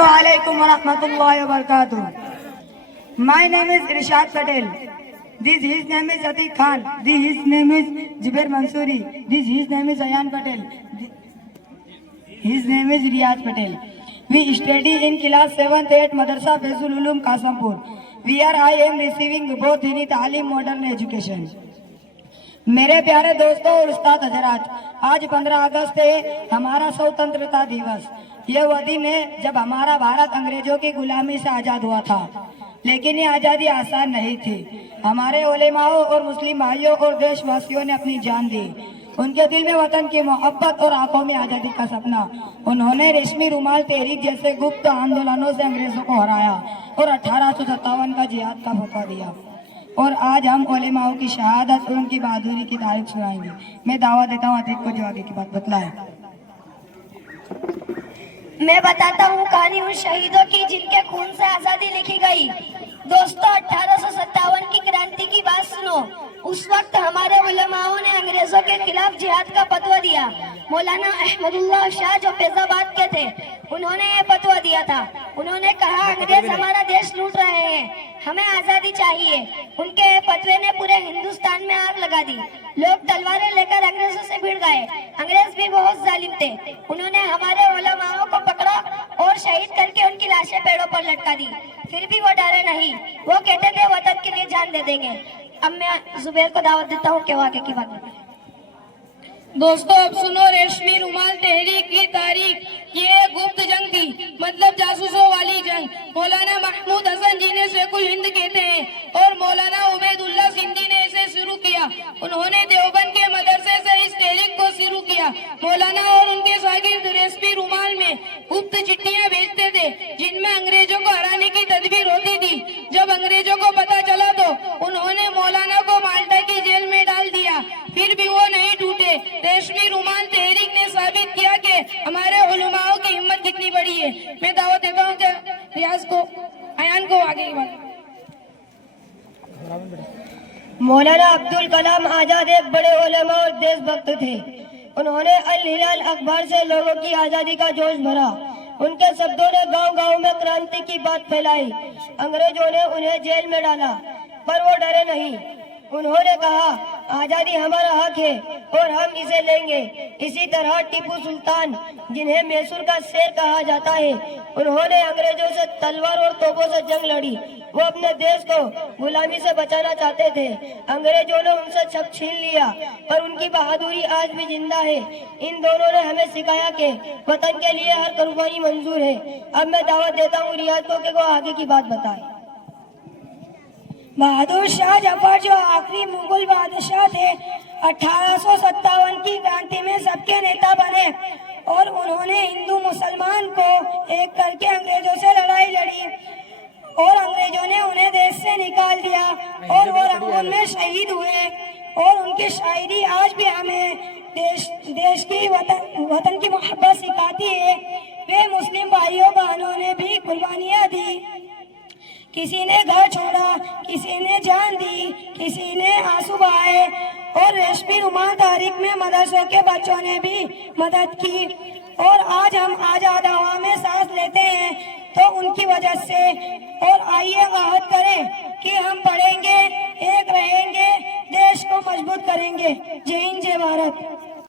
Assalamualaikum warahmatullahi wabarakatuh. My name is Irshad Patel. His name is Atiq Khan. His name is Jubair Mansoori. His name is Ayan Patel. His name is Riyaz Patel. We study in class 7th 8 Madrasa Faizul Ulum Kasampur. Where I am receiving both Dini Ta'lim modern education. मेरे प्यारे दोस्तों और उस्ताद हजरात, आज 15 अगस्त है हमारा स्वतंत्रता दिवस। यह वह दिन है जब हमारा भारत अंग्रेजों की गुलामी से आज़ाद हुआ था, लेकिन ये आज़ादी आसान नहीं थी। हमारे उलेमाओं और मुस्लिम भाइयों और देशवासियों ने अपनी जान दी। उनके दिल में वतन की मोहब्बत और आंखों में आज़ादी का सपना। उन्होंने रेशमी रुमाल तहरीक जैसे गुप्त आंदोलनों से अंग्रेजों को हराया और 1857 का जिहाद का फतवा दिया। और आज हम उलेमाओं की शहादत और उनकी बहादुरी की तारीफ सुनाएंगे। मैं दावा देता हूँ अतीक को जो आगे की बात बतलाए। मैं बताता हूँ कहानी उन शहीदों की जिनके खून से आजादी लिखी गई। दोस्तों, 1857 की क्रांति की बात सुनो। उस वक्त हमारे उलेमाओं ने अंग्रेजों के खिलाफ जिहाद का फतवा दिया। मौलाना अहमदुल्लाह शाह जो फैजाबाद के थे, उन्होंने ये फतवा दिया था। उन्होंने कहा अंग्रेज हमारा देश लूट रहे हैं, हमें आजादी चाहिए। उनके फतवे ने पूरे हिंदुस्तान में आग लगा दी। लोग तलवारें लेकर अंग्रेजों से भिड़ गए। अंग्रेज भी बहुत जालिम थे। उन्होंने हमारे उलेमाओं को पकड़ा और शहीद करके उनकी लाशें पेड़ों पर लटका दी। फिर भी वो डरे नहीं। वो कहते थे वतन के लिए जान दे देंगे। अब मैं जुबैर को दावत देता हूँ कि वो आगे की बात बताए। दोस्तों, अब सुनो रेशमी रुमाल तहरीक की तारीख। ये गुप्त जंग थी, मतलब जासूसों वाली जंग। मौलाना महमूद हसन जी ने शेखुल हिंद कहते हैं और मौलाना उबैदुल्लाह सिंधी ने इसे शुरू किया। उन्होंने देवबंद के मदरसे से इस तहरीक को शुरू किया। मौलाना और उनके शागिर्द रेशमी रुमाल में गुप्त चिट्ठियां भेजते थे, जिनमें अंग्रेजों को हराने की तदबीर होती थी। जब अंग्रेजों को पता चला तो उन्होंने मौलाना को माल्टा की जेल में डाल दिया, फिर भी वो नहीं टूटे। रेशमी रुमाल तहरीक ने साबित किया कि हमारे उलमाओं की हिम्मत कितनी बड़ी है। मैं दावत देता हूँ रियाज को, अयान को आगे की बात। मौलाना अब्दुल कलाम आजाद एक बड़े उलेमा और देशभक्त थे। उन्होंने अल हिलाल अखबार से लोगों की आजादी का जोश भरा। उनके शब्दों ने गांव-गांव में क्रांति की बात फैलाई। अंग्रेजों ने उन्हें जेल में डाला, पर वो डरे नहीं। उन्होंने कहा आजादी हमारा हक है और हम इसे लेंगे। इसी तरह टीपू सुल्तान, जिन्हें मैसूर का शेर कहा जाता है, उन्होंने अंग्रेजों से तलवार और तोपों से जंग लड़ी। वो अपने देश को गुलामी से बचाना चाहते थे। अंग्रेजों ने उनसे सब छीन लिया, पर उनकी बहादुरी आज भी जिंदा है। इन दोनों ने हमें सिखाया कि वतन के लिए हर कुर्बानी मंजूर है। अब मैं दावत देता हूँ रियाज को कि वो आगे की बात बताए। बहादुर शाह जफर जो आखिरी मुगल बादशाह थे, 1857 की क्रांति में सबके नेता बने और उन्होंने हिंदू मुसलमान को एक करके अंग्रेजों से लड़ाई लड़ी और अंग्रेजों ने उन्हें देश से निकाल दिया और वो रंगून में शहीद हुए। और उनकी शायरी आज भी हमें देश की वतन की मोहब्बत सिखाती है। वे मुस्लिम भाइयों बहनों ने भी कुर्बानियां दी। किसी ने घर छोड़ा, किसी ने जान दी, किसी ने आंसू बहाए और रेशमी रुमाल तारीख में मदरसों के बच्चों ने भी मदद की। और आज हम आजाद हवा में सांस लेते हैं तो उनकी वजह से। और आइए आहद करें कि हम पढ़ेंगे, एक रहेंगे, देश को मजबूत करेंगे। जय हिंद, जय भारत।